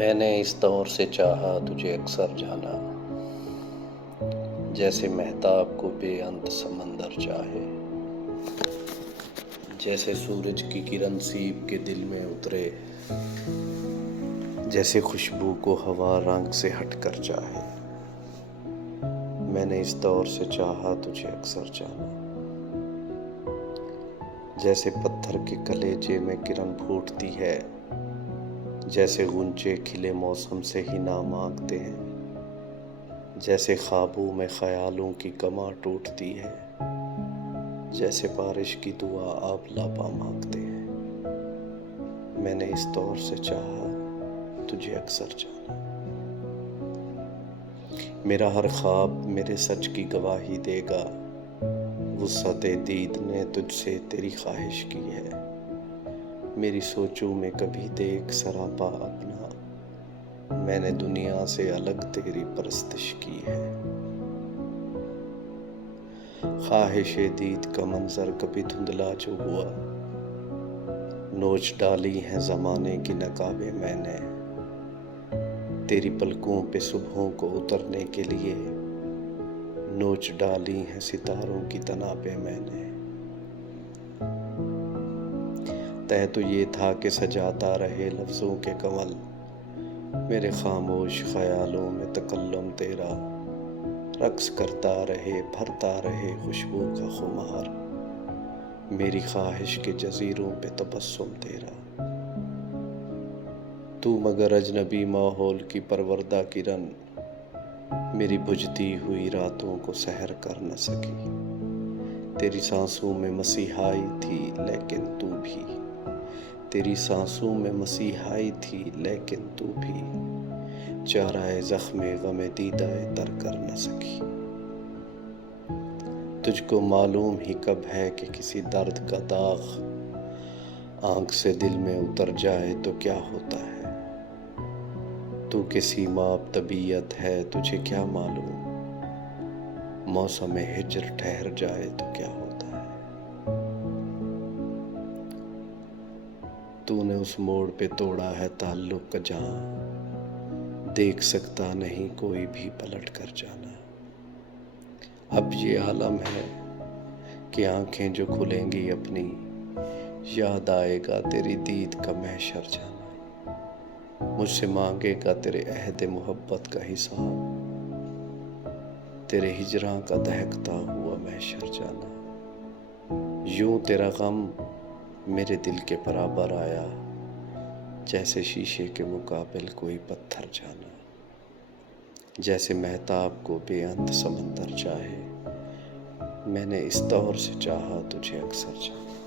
میں نے اس طور سے چاہا تجھے اکثر جانا، جیسے مہتاب کو بے انت سمندر چاہے، جیسے سورج کی کرن سیب کے دل میں اترے، جیسے خوشبو کو ہوا رنگ سے ہٹ کر چاہے۔ میں نے اس طور سے چاہا تجھے اکثر جانا، جیسے پتھر کے کلیجے میں کرن پھوٹتی ہے، جیسے غنچے کھلے موسم سے ہی نہ مانگتے ہیں، جیسے خوابوں میں خیالوں کی کماں ٹوٹتی ہے، جیسے بارش کی دعا آپ لاپا مانگتے ہیں۔ میں نے اس طور سے چاہا تجھے اکثر جانا۔ میرا ہر خواب میرے سچ کی گواہی دے گا، وسعت دید نے تجھ سے تیری خواہش کی ہے۔ میری سوچوں میں کبھی دیکھ سراپا اپنا، میں نے دنیا سے الگ تیری پرستش کی ہے۔ خواہش دید کا منظر کبھی دھندلا جو ہوا، نوچ ڈالی ہیں زمانے کی نقابیں میں نے، تیری پلکوں پہ صبحوں کو اترنے کے لیے نوچ ڈالی ہیں ستاروں کی تنابیں میں نے۔ طے تو یہ تھا کہ سجاتا رہے لفظوں کے کنول، میرے خاموش خیالوں میں تکلم تیرا رقص کرتا رہے، بھرتا رہے خوشبو کا خمار، میری خواہش کے جزیروں پہ تبسم تیرا۔ تو مگر اجنبی ماحول کی پروردہ کرن، میری بجھتی ہوئی راتوں کو سحر کر نہ سکی۔ تیری سانسوں میں مسیحائی تھی لیکن تو بھی، تیری سانسوں میں مسیحائی تھی لیکن تو بھی چارہ زخم غم دیدہ تر کر نہ سکی۔ تجھ کو معلوم ہی کب ہے کہ کسی درد کا داغ آنکھ سے دل میں اتر جائے تو کیا ہوتا ہے۔ تو کہ سیماب طبیعت ہے تجھے کیا معلوم، موسم ہجر ٹھہر جائے تو کیا ہوتا ہے۔ تو نے اس موڑ پہ توڑا ہے تعلق کا جہاں دیکھ سکتا نہیں کوئی بھی پلٹ کر جانا۔ اب یہ عالم ہے کہ آنکھیں جو کھلیں گی اپنی، یاد آئے گا تیری دید کا محشر جانا۔ مجھ سے مانگے گا تیرے عہد محبت کا حساب، تیرے ہجراں کا دہکتا ہوا محشر جانا۔ یوں تیرا غم میرے دل کے برابر آیا، جیسے شیشے کے مقابل کوئی پتھر جانا، جیسے مہتاب کو بے انت سمندر چاہے۔ میں نے اس طور سے چاہا تجھے اکثر جانا۔